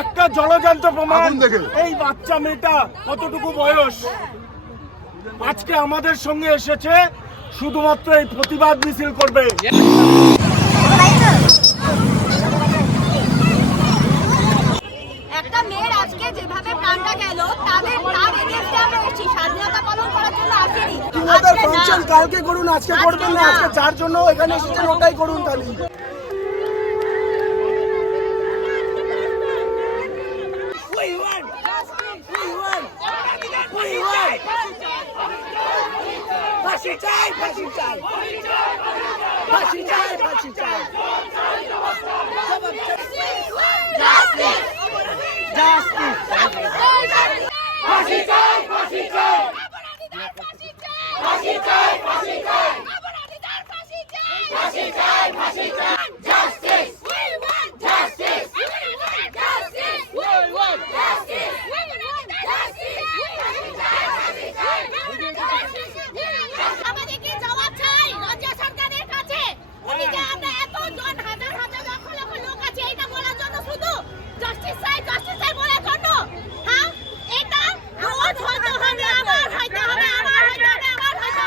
একটা জলজান্ত প্রমাণ। এই বাচ্চা মেয়েটা কতটুকু বয়স, আজকে আমাদের সঙ্গে এসেছে শুধুমাত্র এই প্রতিবাদ মিছিল করবে। একটা মেয়ের আজকে যেভাবে প্রাণটা গেল, তার এগেইনস্টে আমরা এসেছি, স্বাধীনতা পালন করার জন্য আসেনি। আপনাদের ফাংশন কালকে করুন, আজকে করবেন না। আজকে যার জন্য এখানে এসেছেন ওটাই করুন তাহলে। ফাঁসি চাই, ফাঁসি চাই, ফাঁসি চাই, ফাঁসি চাই, জাস্টিস, জাস্টিস, ফাঁসি চাই, ফাঁসি চাই, ফাঁসি চাই, ফাঁসি চাই, ফাঁসি চাই, ফাঁসি চাই, জাস্টিস, জাস্টিস, জাস্টিস, আমাদেরকে জবাব চাই রাজ্য সরকারের কাছে। উনি যে আমরা এতজন হাজার হাজার লক্ষ লক্ষ লোক আছে এটা বলার জন্য, শুধু জাস্টিস চাই বলার জন্য। হ্যাঁ, এটা রোজ হতে হবে, আবার হইতে হবে, আবার হইতে হবে, আবার হইতে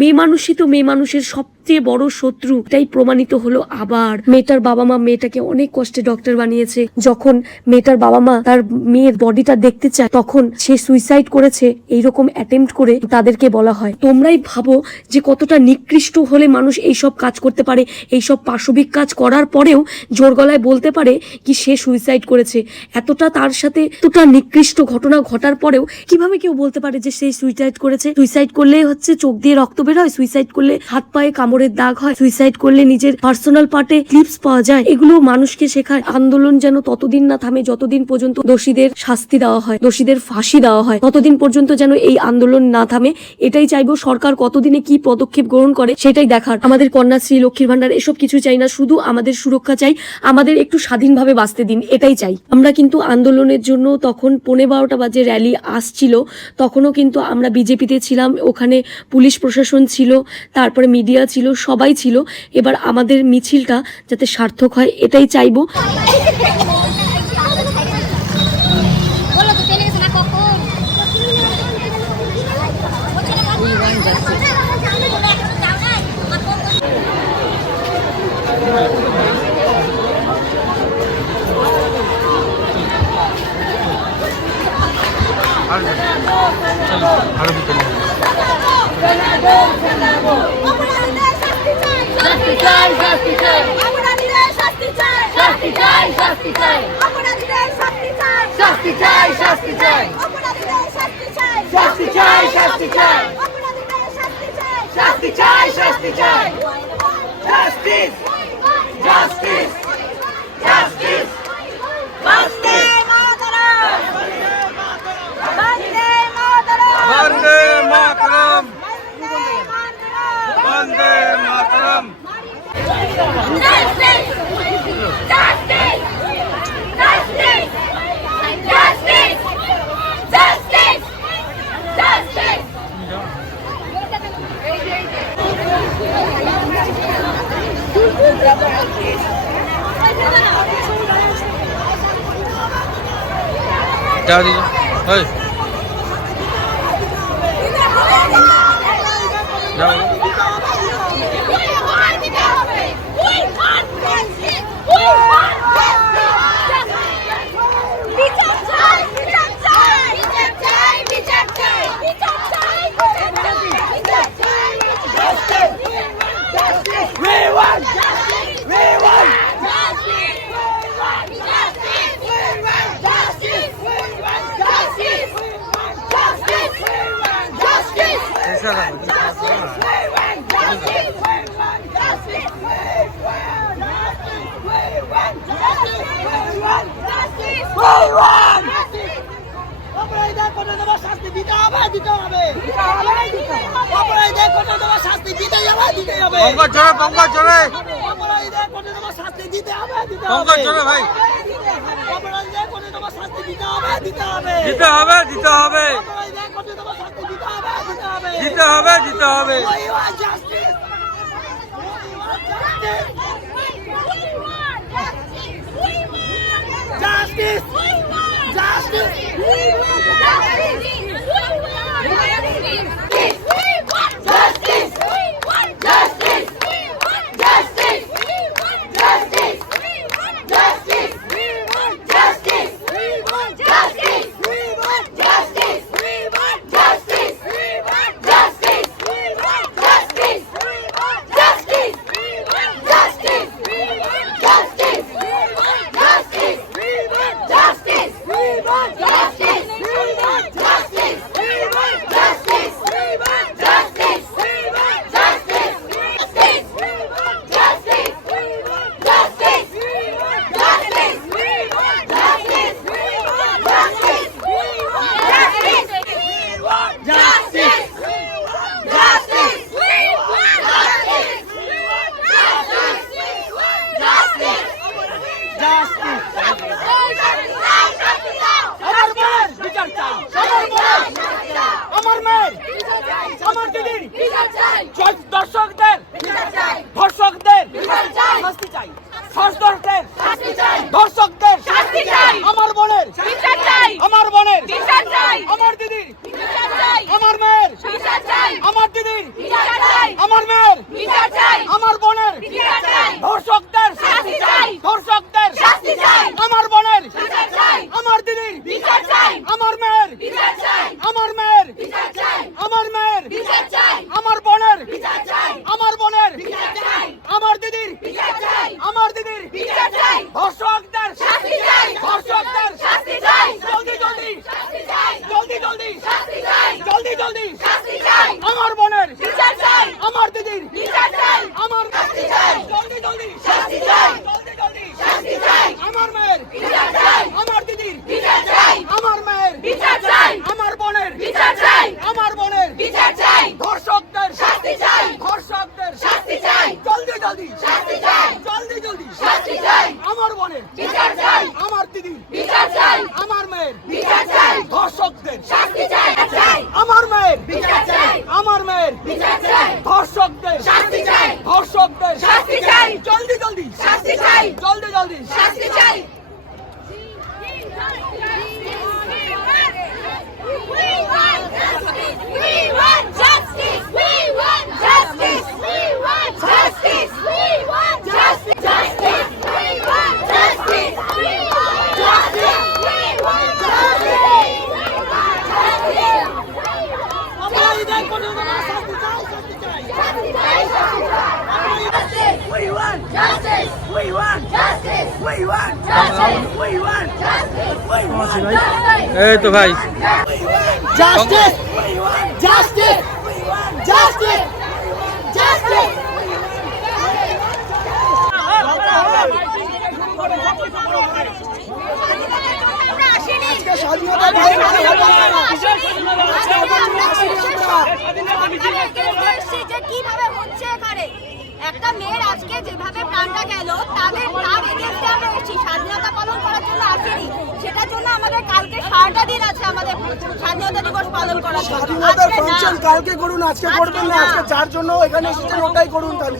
মেয়ে মানুষই তো মেয়ে মানুষের সবচেয়ে বড় শত্রু, এটাই প্রমাণিত হলো। আবার মেয়েটার বাবা মা মেয়েটাকে অনেক কষ্টে ডক্টর বানিয়েছে। যখন মেয়েটার বাবা মা তার মেয়ের বডিটা দেখতে চায়, তখন সে সুইসাইড করেছে এইরকম অ্যাটেম্প্ট করে তাদেরকে বলা হয়। তোমরাই ভাবো যে কতটা নিকৃষ্ট হলে মানুষ এইসব কাজ করতে পারে। এইসব পাশবিক কাজ করার পরেও জোর গলায় বলতে পারে কি সে সুইসাইড করেছে। এতটা তার সাথে এতটা নিকৃষ্ট ঘটনা ঘটার পরেও কিভাবে কেউ বলতে পারে যে সে সুইসাইড করেছে? সুইসাইড করলে হচ্ছে চোখ দিয়ে রক্ত বের হয়, সুইসাইড করলে হাত পায়ে কামড়ের দাগ হয়, সুইসাইড করলে নিজের পার্সোনাল পার্টে ক্লিপস পাওয়া যায়। এগুলো মানুষকে শেখায়। আন্দোলন যেন ততদিন না থামে যতদিন পর্যন্ত দোষীদের শাস্তি দেওয়া হয়, দোষীদের ফাঁসি দেওয়া হয়, ততদিন পর্যন্ত যেন এই আন্দোলন না থামে। এটাই চাইবো। সরকার কতদিনে কি পদক্ষেপ গ্রহণ করে সেটাই দেখার। আমাদের কন্যাশ্রী, লক্ষ্মীর ভান্ডার এসব কিছু চাই না, শুধু আমাদের সুরক্ষা চাই, আমাদের একটু স্বাধীনভাবে বাঁচতে দিন, এটাই চাই আমরা। কিন্তু আন্দোলনের জন্য তখন 12:15 বাজে র্যালি আসছিল, তখনও কিন্তু আমরা বিজেপিতে ছিলাম, ওখানে পুলিশ প্রশাসন ছিল, তারপরে মিডিয়া ছিল, সবাই ছিল। এবার আমাদের মিছিলটা যাতে সার্থক হয় এটাই চাইবো। যাও দিদি, ওই যাও। শাস্তি দিতে হবে, দিতে হবে, অপরাধীদের কঠোরতম শাস্তি দিতে হবে, দিতে হবে। পঙ্কজ জোরে অপরাধীদের কঠোরতম শাস্তি দিতে হবে, দিতে হবে। পঙ্কজ জোরে ভাই। অপরাধীদের দিতে হবে দিতে হবে দিতে হবে দিতে হবে। দর্শকদের ধর্ষকদের শাস্তি চাই, ধর্ষকদের ধর্ষকদের শাস্তি চাই, আমার বোনের বিচার চাই, আমার বোনের বিচার চাই, আমার দিদির বিচার চাই, আমার মেয়ের বিচার চাই, আমার দিদির বিচার চাই, আমার মেয়ের বিচার চাই, আমার বোনের বিচার চাই, ধর্ষকদের শাস্তি চাই, ধর্ষকদের শাস্তি চাই, আমার বোনের বিচার চাই, আমার দিদির বিচার চাই, আমার মেয়ের বিচার চাই, আমার মেয়ের বিচার চাই, আমার মেয়ের বিচার চাই, আমার বোনের বিচার চাই, আমার বোনের বিচার চাই, আমার দিদির বিচার চাই, আমার দিদির বিচার চাই, ধর্ষকদের শাস্তি চাই, ধর্ষকদের শাস্তি চাই, জলদি জলদি শাস্তি চাই, জলদি জলদি শাস্তি চাই, জলদি জলদি শাস্তি চাই, আমার বোনের বিচার চাই, আমার দিদির বিচার চাই, আমার শাস্তি চাই, জলদি জলদি শাস্তি চাই, জলদি জলদি শাস্তি চাই, আমার মেয়ের বিচার চাই, আমার দিদির বিচার চাই, আমার মেয়ের বিচার চাই, আমার বোনের বিচার চাই, আমার বোনের বিচার চাই, ধর্ষকদের শাস্তি চাই, ধর্ষকদের শাস্তি চাই, জলদি জলদি শাস্তি চাই, জলদি জলদি শাস্তি চাই, আমার বোনের বিচার চাই, আমার দিদির বিচার চাই, আমার মেয়ের বিচার চাই, ধর্ষকদের শাস্তি চাই, আমার মেয়ের বিচার চাই, আমার মেয়ের বিচার চাই, ধর্ষকদের শাস্তি চাই, ধর্ষকদের শাস্তি চাই, জলদি জলদি শাস্তি চাই, জলদি জলদি শাস্তি চাই। এই তো ভাই Justice! Justice! Justice! Justice! কিভাবে হচ্ছে এখানে একটা মেয়ের আজকে যেভাবে প্রাণটা গেল তার এগেইনস্টে আমরা এসেছি, স্বাধীনতা পালন করার জন্য আসেনি, সেটার জন্য আমাদের কালকে 6টা দিন আছে আমাদের স্বাধীনতা দিবস পালন করার জন্য। স্বাধীনতার ফাংশন কালকে করুন, আজকে করবেন না, আজকে যার জন্য এখানে এসেছেন ওটাই করুন তাহলে।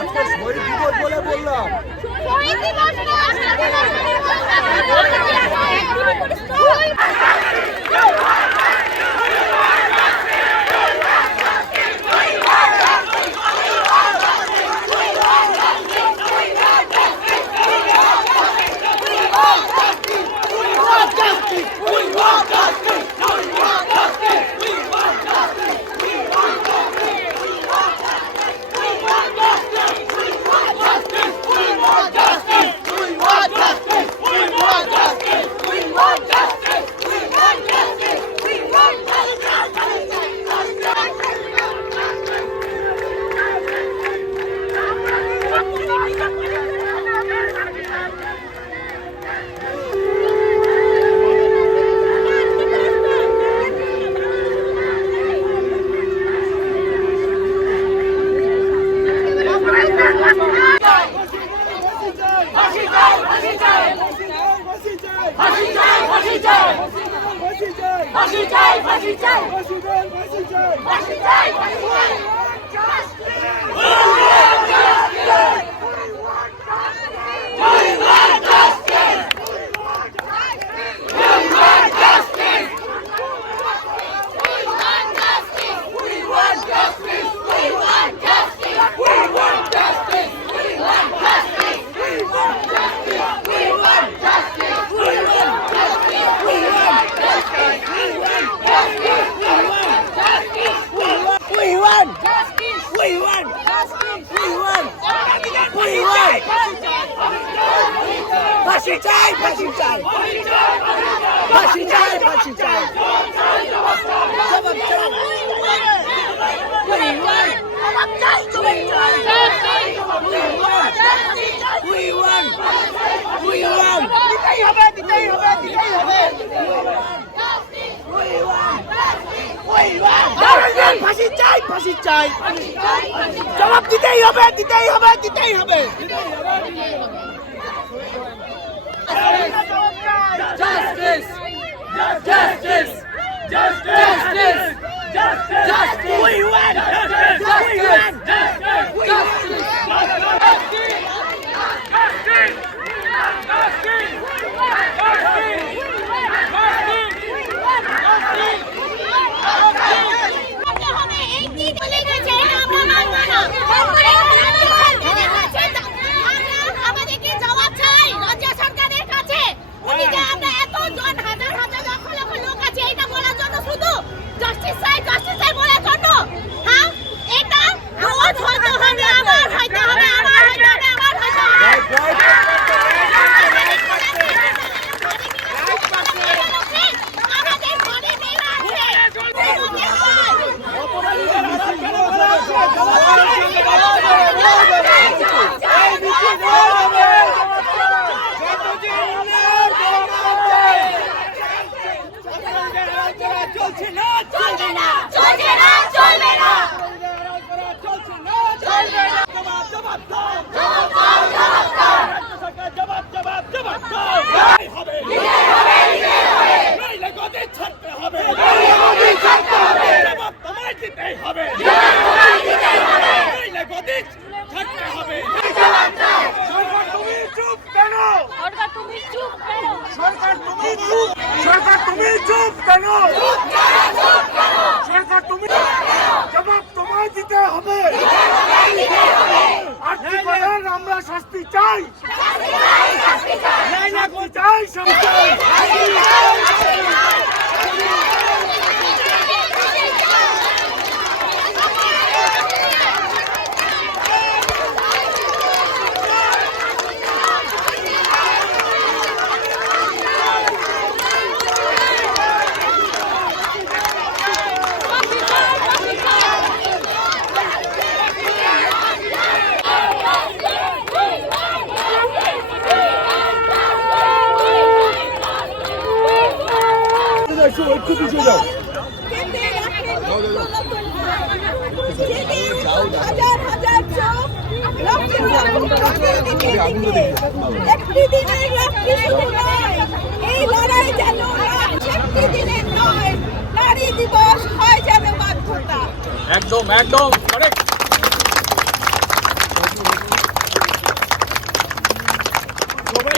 আজকে শহীদ দিবস বলে বললাম। শহীদ দিবস ফাঁসি চাই ফাঁসি চাই ফাঁসি চাই ফাঁসি চাই ফাঁসি চাই ফাঁসি চাই জবাব চাই ফাঁসি চাই ফাঁসি চাই জবাব দিতেই হবে দিতেই হবে দিতেই হবে Justice! Justice! Justice! Justice! We win! Justice! আমাদেরকে জবাব চাই রাজ্য সরকারের কাছে উনি যে আমরা এত জন হাজার হাজার লক্ষ লক্ষ লোক আছে এটা বলার জন্য শুধু জাস্টিস চাই বলার জন্য হ্যাঁ এটা আওয়াজ হইতে হবে আবার হইতে হবে আবার হইতে হবে আবার হইতে হবে আমাদের ঘরে মেয়েরা চলছে না চলবে না চলবে না চলবে না চলবে না জবাব দাও জবাব দাও জবাব দাও জবাব জবাব জবাব দাও হবে নইলে গদি ছাড়তে হবে জবাব তোমায় দিতেই হবে নইলে গদি ছাড়তে হবে সরকার তুমি চুপ কেন সরকার তুমি চুপ কেন সরকার তুমি চুপ সরকার তুমি চুপ কেন সরকার তুমি জবাব তোমায় দিতে হবে আর্থিকভাবে আমরা শাস্তি চাই শাস্তি চাই শাস্তি চাই একটু পিছিয়ে যাও হাজার হাজার চোখ একটি দিনের রাত্রি শুরু নয় এই লড়াই যেন একটি দিনের নয় নারী দিবস হয় যেন বাধ্যতা একদম একদম কারেক্ট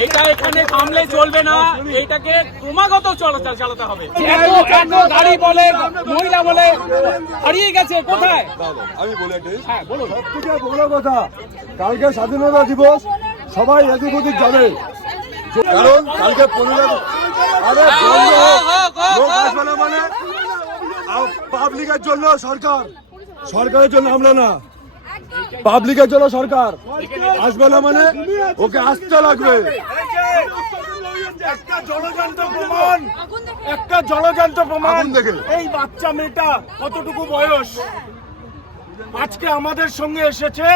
এটা এখানে থামলে চলবে না, এটাকে ক্রমাগত চালাতে হবে। গাড়ি বলে মহিলা বলে হারিয়ে গেছে কোথায়? আমি বলে দিই, হ্যাঁ বলুন। সবথেকে বড় কথা, কালকে স্বাধীনতা দিবস সবাই এদিক ওদিক যাবে, কারণ কালকে 15 আরে লোক আসবে না মানে পাবলিকের জন্য সরকার, সরকারের জন্য আমরা না, পাবলিকের জন্য সরকার আসবে না মানে ওকে আসতে লাগবে। একটা জলযন্ত্র প্রমাণ দেখে এই বাচ্চা মেয়েটা কতটুকু বয়স আজকে আমাদের সঙ্গে এসেছে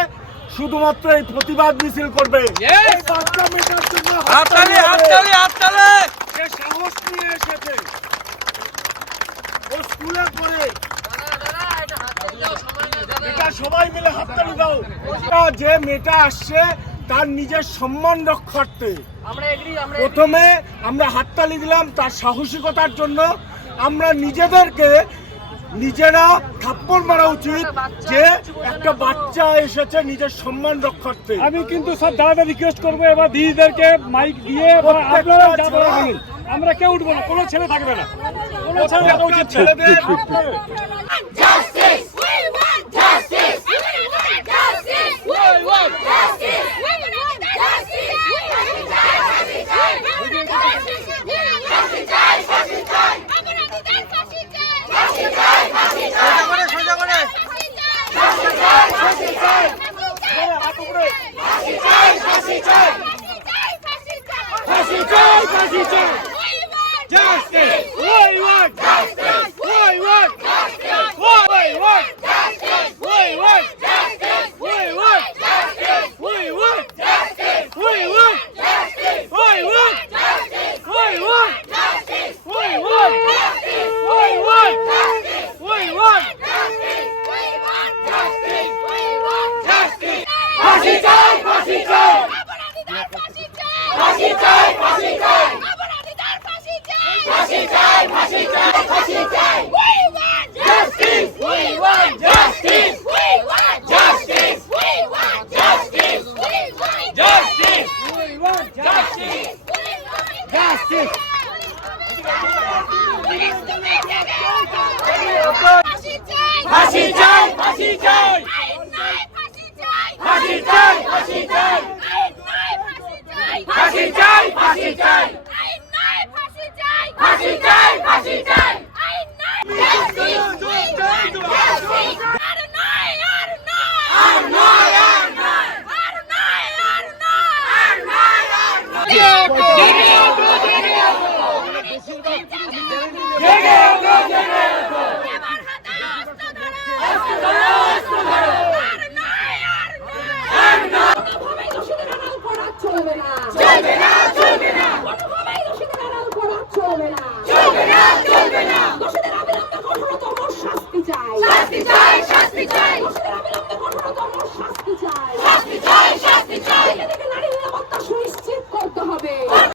শুধুমাত্র এই প্রতিবাদ মিছিল করবে। এই বাচ্চা মেয়েটার জন্য হাততালি হাততালি হাততালি। সে সাহস নিয়ে এসেছে, ও স্কুলে পড়ে, এটা সবাই মিলে হাততালি দাও। যে মেয়েটা আসছে তার নিজের সম্মান রক্ষার্থে প্রথমে আমরা হাততালি দিলাম তার সাহসিকতার জন্য, আমরা নিজেরা থাপ্পড় মারা উচিত যে একটা বাচ্চা এসেছে নিজের সম্মান রক্ষার্থে। আমি কিন্তু সব দাদাদের রিকোয়েস্ট করবো এবার দিদিদেরকে মাইক দিয়ে আপনারা যা বলার বলুন, আমরা কেউ উঠবো না, কোনো ছেলে থাকবে না, কোনো ছেলে থাকা উচিত না। Justice! We want justice! We want justice! We want justice! We want justice!